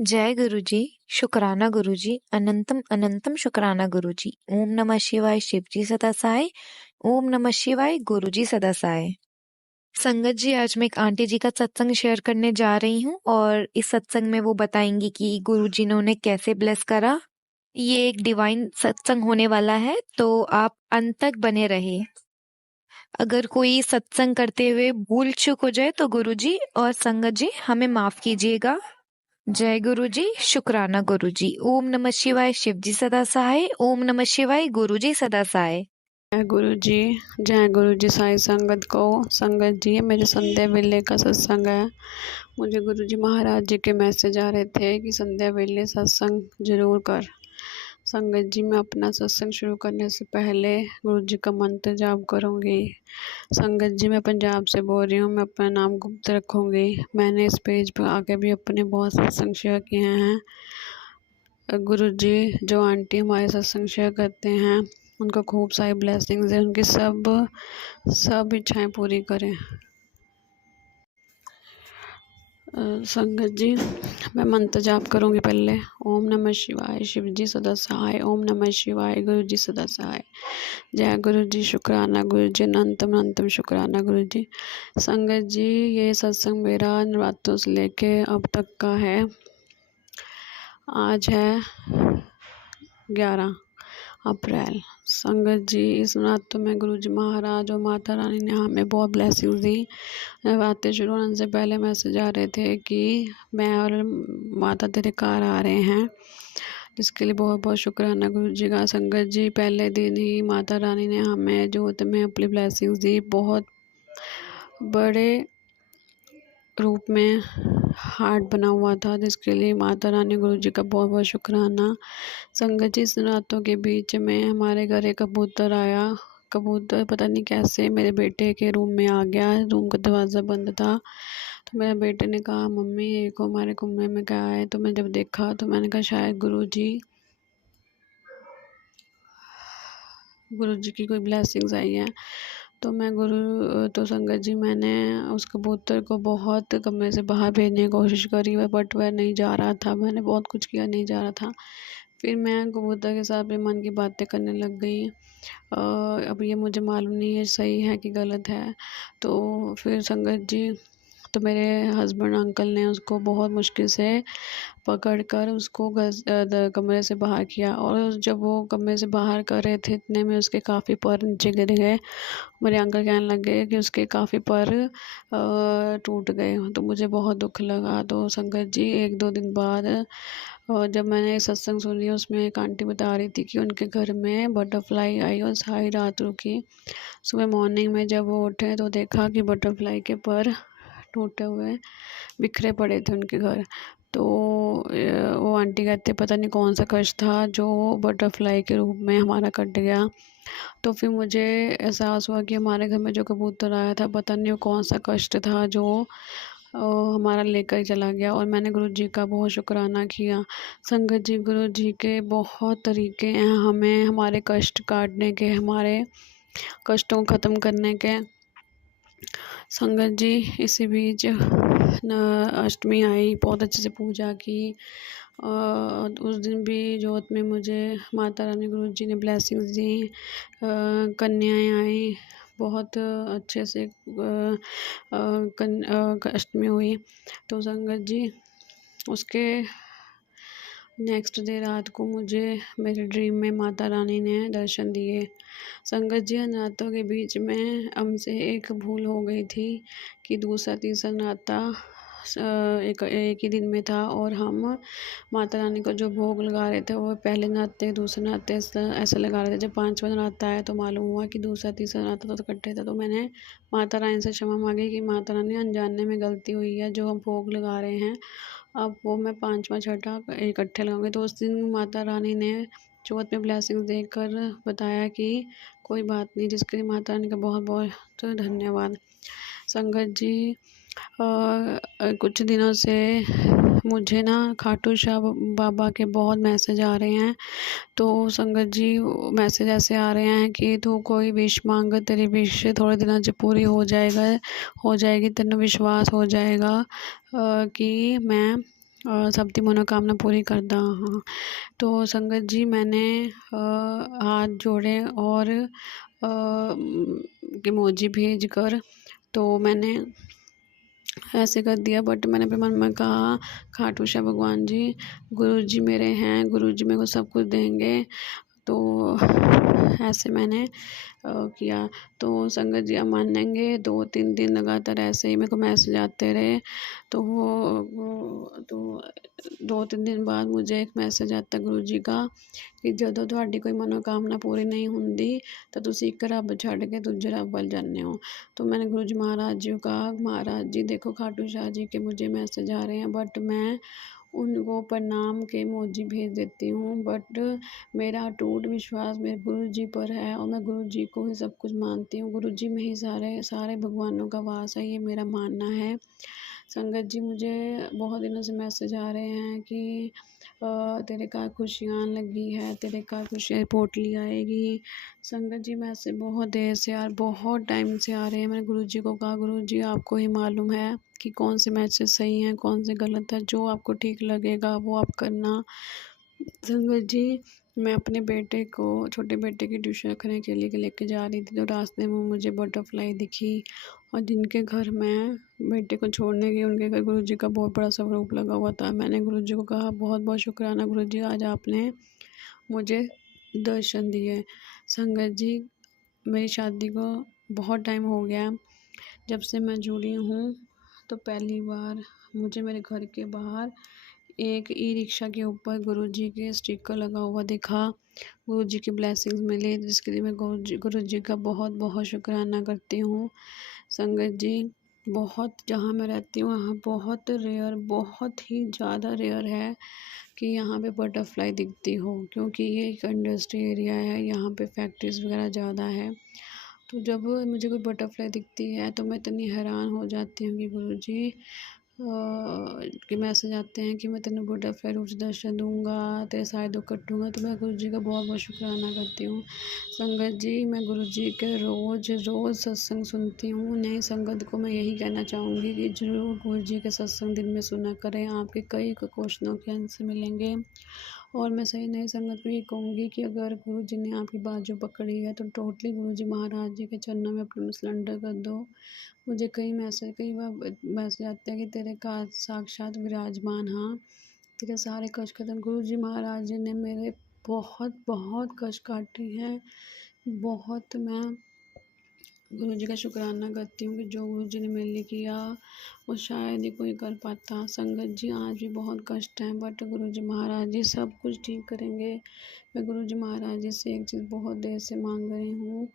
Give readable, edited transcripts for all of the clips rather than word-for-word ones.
जय गुरुजी, शुक्राना गुरुजी, अनंतम अनंतम शुक्राना गुरुजी। ओम नमः शिवाय, शिवजी सदा सहाय। ओम नमः शिवाय, गुरुजी सदा सहाय। संगत जी, आज मैं एक आंटी जी का सत्संग शेयर करने जा रही हूँ और इस सत्संग में वो बताएंगी कि गुरुजी ने उन्हें कैसे ब्लेस करा। ये एक डिवाइन सत्संग होने वाला है, तो आप अंत तक बने रहे। अगर कोई सत्संग करते हुए भूल चूक हो जाए तो गुरुजी और संगत जी हमें माफ कीजिएगा। जय गुरुजी, शुक्राना गुरुजी। ओम नमः शिवाय, शिवजी सदा सहाय। ओम नमः शिवाय, गुरुजी सदा सहाय। जय गुरु जी। जय गुरु जी। साई संगत को संगत जी, मेरे संध्या वेले का सत्संग है। मुझे गुरु जी महाराज जी के मैसेज आ रहे थे कि संध्या वेले सत्संग जरूर कर। संगत जी, मैं अपना सत्संग शुरू करने से पहले गुरु जी का मंत्र जाप करूँगी। संगत जी, मैं पंजाब से बोल रही हूँ। मैं अपना नाम गुप्त रखूँगी। मैंने इस पेज पर आगे भी अपने बहुत सत्संग शेयर किए हैं। गुरु जी जो आंटी हमारे सत्संग शेयर करते हैं, उनको खूब सारी ब्लेसिंग्स हैं। उनकी सब इच्छाएं पूरी करें। संगत जी, मैं मंत्र जाप करूँगी पहले। ओम नमः शिवाय, शिव जी सदा सहाय। ओम नमः शिवाय, गुरु जी सदा सहाय। जय गुरु जी, शुक्राना गुरु जी, अनंतम अनंतम शुक्राना गुरु जी। संगत जी, ये सत्संग मेरा नवरात्रों से लेके अब तक का है। आज है 11 अप्रैल। संगत जी, इस नवरात्र में गुरु जी महाराज और माता रानी ने हमें बहुत ब्लेसिंग्स दी। नवरात्रि शुरू होने से पहले मैसेज आ रहे थे कि मैं और माता तेरे कार आ रहे हैं, जिसके लिए बहुत बहुत शुक्राना गुरु जी का। संगत जी, पहले दिन ही माता रानी ने हमें जोत में अपनी ब्लेसिंग्स दी। बहुत बड़े रूप में हार्ट बना हुआ था, जिसके लिए माता रानी गुरु जी का बहुत बहुत शुक्राना। संगत जी, इस रातों के बीच में हमारे घर एक कबूतर आया। कबूतर पता नहीं कैसे मेरे बेटे के रूम में आ गया। रूम का दरवाज़ा बंद था, तो मेरे बेटे ने कहा मम्मी ये को हमारे कमरे में क्या है। तो मैं जब देखा तो मैंने कहा शायद गुरु जी की कोई ब्लेसिंग्स आई है। तो संगत जी, मैंने उस कबूतर को बहुत कमरे से बाहर भेजने की कोशिश करी, बट वह नहीं जा रहा था। मैंने बहुत कुछ किया, नहीं जा रहा था। फिर मैं कबूतर के साथ अपने मन की बातें करने लग गई। अब ये मुझे मालूम नहीं है सही है कि गलत है। तो फिर संगत जी, तो मेरे हस्बैंड अंकल ने उसको बहुत मुश्किल से पकड़ कर उसको कमरे से बाहर किया। और जब वो कमरे से बाहर कर रहे थे, इतने में उसके काफ़ी पैर नीचे गिर गए। मेरे अंकल कहने लगे कि उसके काफ़ी पैर टूट गए। तो मुझे बहुत दुख लगा। तो संगत जी, 1-2 दिन बाद जब मैंने सत्संग सुनी, उसमें एक आंटी बता रही थी कि उनके घर में बटरफ्लाई आई और सारी रात रुकी। सुबह मॉर्निंग में जब वो उठे तो देखा कि बटरफ्लाई के पर टूटे हुए बिखरे पड़े थे उनके घर। तो वो आंटी कहते पता नहीं कौन सा कष्ट था जो बटरफ्लाई के रूप में हमारा कट गया। तो फिर मुझे एहसास हुआ कि हमारे घर में जो कबूतर आया था, पता नहीं वो कौन सा कष्ट था जो हमारा लेकर चला गया। और मैंने गुरु जी का बहुत शुक्राना किया। संगत जी, गुरु जी के बहुत तरीके हैं हमें हमारे कष्ट काटने के, हमारे कष्टों को ख़त्म करने के। संगत जी, इसी बीच अष्टमी आई, बहुत अच्छे से पूजा की। उस दिन भी जोत में मुझे माता रानी गुरु जी ने ब्लेसिंग्स दी। कन्याएं आई, बहुत अच्छे से अष्टमी हुई। तो संगत जी, उसके नेक्स्ट डे रात को मुझे मेरे ड्रीम में माता रानी ने दर्शन दिए। संगत जी, नातों के बीच में हमसे एक भूल हो गई थी कि दूसरा तीसरा नाता एक ही दिन में था, और हम माता रानी को जो भोग लगा रहे थे वो पहले नाते दूसरे नाते ऐसे लगा रहे थे। जब 5वां नाता आया तो मालूम हुआ कि दूसरा तीसरा नाता तो इकट्ठे था। तो मैंने माता रानी से क्षमा मांगी कि माता रानी, अनजाने में गलती हुई है, जो हम भोग लगा रहे हैं अब वो मैं 5वां छठा इकट्ठे लगाऊंगी। तो उस दिन माता रानी ने जोत में ब्लेसिंग देकर बताया कि कोई बात नहीं, जिसके लिए माता रानी का बहुत बहुत धन्यवाद। संगत जी, कुछ दिनों से मुझे ना खाटू शाह बाबा के बहुत मैसेज आ रहे हैं। तो संगत जी, मैसेज ऐसे आ रहे हैं कि तू कोई विश मांग, तेरी विश थोड़े दिनों से पूरी हो जाएगी। तेरे विश्वास हो जाएगा कि मैं और सबकी मनोकामना पूरी करदा हाँ। तो संगत जी मैंने हाथ जोड़े और इमोजी भेज कर तो मैंने ऐसे कर दिया, बट मैंने अपने मन में कहा खाटू श्याम भगवान जी, गुरु जी मेरे हैं, गुरु जी मेरे को सब कुछ देंगे। तो ऐसे मैंने किया। तो संगत जी आप मानेंगे 2-3 दिन लगातार ऐसे ही मेरे को मैसेज आते रहे। तो वो तो 2-3 दिन बाद मुझे एक मैसेज आता गुरु जी का कि ਜਦੋਂ ਤੁਹਾਡੀ कोई मनोकामना पूरी नहीं ਹੁੰਦੀ तो तुसी एक रब छड़ के दूजे रब वल जाने हो। तो मैंने गुरु जी महाराज जी को कहा, महाराज जी देखो खाटू शाह जी के मुझे मैसेज आ रहे हैं, बट मैं उनको प्रणाम के इमोजी भेज देती हूँ, बट मेरा अटूट विश्वास मेरे गुरु जी पर है और मैं गुरु जी को ही सब कुछ मानती हूँ। गुरु जी में ही सारे सारे भगवानों का वास है, ये मेरा मानना है। संगत जी मुझे बहुत दिनों से मैसेज आ रहे हैं कि तेरे घर खुशियाँ लगी है, तेरे घर खुशियाँ पोटली आएगी। संगत जी मैसेज बहुत देर से बहुत टाइम से आ रहे हैं। मैंने गुरु जी को कहा गुरु जी आपको ही मालूम है कि कौन से मैसेज सही हैं कौन से गलत है, जो आपको ठीक लगेगा वो आप करना। संगत जी मैं अपने बेटे को छोटे बेटे की ट्यूशन रखने के लिए लेके जा रही थी, तो रास्ते में मुझे बटरफ्लाई दिखी और जिनके घर मैं बेटे को छोड़ने गई उनके घर गुरु जी का बहुत बड़ा स्वरूप लगा हुआ था। मैंने गुरु जी को कहा बहुत बहुत शुक्राना गुरु जी, आज आपने मुझे दर्शन दिए। संगत जी मेरी शादी को बहुत टाइम हो गया, जब से मैं जुड़ी हूँ तो पहली बार मुझे मेरे घर के बाहर एक ई रिक्शा के ऊपर गुरुजी के स्टिकर लगा हुआ दिखा। गुरुजी की ब्लेसिंग्स मिली, जिसके लिए मैं गुरुजी का बहुत बहुत शुक्राना करती हूँ। संगत जी बहुत जहाँ मैं रहती हूँ वहाँ बहुत ही ज़्यादा रेयर है कि यहाँ पे बटरफ्लाई दिखती हो, क्योंकि ये एक इंडस्ट्री एरिया है, यहाँ पे फैक्ट्रीज़ वगैरह ज़्यादा है। तो जब मुझे कोई बटरफ्लाई दिखती है तो मैं इतनी हैरान हो जाती हूँ कि गुरुजी के मैसेज आते हैं कि मैं तेरे बटरफ्लाई रूप से दर्शन दूँगा, तेरे सारे दुख कटूँगा। तो मैं गुरु जी का बहुत बहुत शुक्राना करती हूँ। संगत जी मैं गुरु जी के रोज़ सत्संग सुनती हूँ। नई संगत को मैं यही कहना चाहूँगी कि ज़रूर गुरु जी के सत्संग दिन में सुना करें, आपके कई क्वेश्चनों के आंसर मिलेंगे। और मैं सही नई संगत को ये कहूँगी कि अगर गुरु जी ने आपकी बाजू पकड़ी है तो टोटली गुरु जी महाराज जी के चरणों में अपने सरेंडर कर दो। मुझे कई बार मैसेज आते हैं कि तेरे का साक्षात विराजमान हाँ, तेरे सारे कष्ट खत्म। गुरु जी महाराज जी ने मेरे बहुत बहुत कष्ट काटे हैं। बहुत मैं गुरु जी का शुक्राना करती हूँ कि जो गुरु जी ने मेरे लिए किया वो शायद ही कोई कर पाता। संगत जी आज भी बहुत कष्ट है, बट गुरु जी महाराज जी सब कुछ ठीक करेंगे। मैं गुरु जी महाराज जी से एक चीज़ बहुत देर से मांग रही हूँ,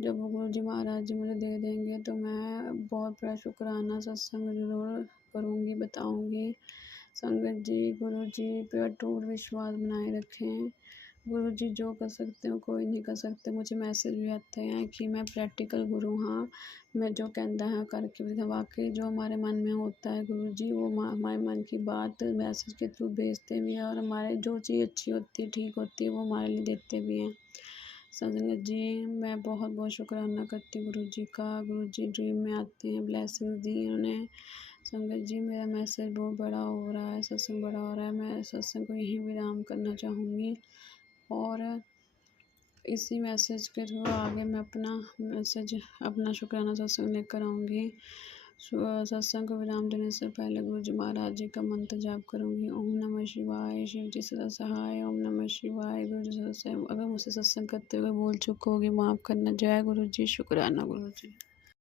जब वो गुरु जी महाराज जी मुझे दे देंगे तो मैं बहुत बड़ा शुक्राना सत्संग ज़रूर करूँगी, बताऊँगी। संगत जी गुरु जी पे अटूट विश्वास बनाए रखें। गुरु जी जो कर सकते हो कोई नहीं कर सकते। मुझे मैसेज भी आते हैं कि मैं प्रैक्टिकल गुरु हाँ, मैं जो कहता है करके भी वाकई जो हमारे मन में होता है गुरु जी वो हमारे मन की बात मैसेज के थ्रू भेजते भी हैं, और हमारे जो चीज़ अच्छी होती है ठीक होती है वो हमारे लिए देते भी हैं। संगत जी मैं बहुत बहुत शुक्राना करती हूँ गुरु जी का। गुरु जी ड्रीम में आते हैं, ब्लेसिंग दी उन्होंने। संगत जी मेरा मैसेज बहुत बड़ा हो रहा है, सत्संग बड़ा हो रहा है, मैं सत्संग को यहीं विराम करना चाहूँगी और इसी मैसेज के थ्रू आगे मैं अपना शुक्राना सत्संग लेकर आऊँगी। सत्संग को विराम देने से पहले गुरु जी महाराज जी का मंत्र जाप करूँगी। ओम नमः शिवाय, शिव जी सदा सहाय। ओम नमः शिवाय, गुरु जी सदा सहाय। अगर मुझसे सत्संग करते हुए भूल चूक होगी माफ़ करना। जय गुरु जी, शुक्राना गुरु जी।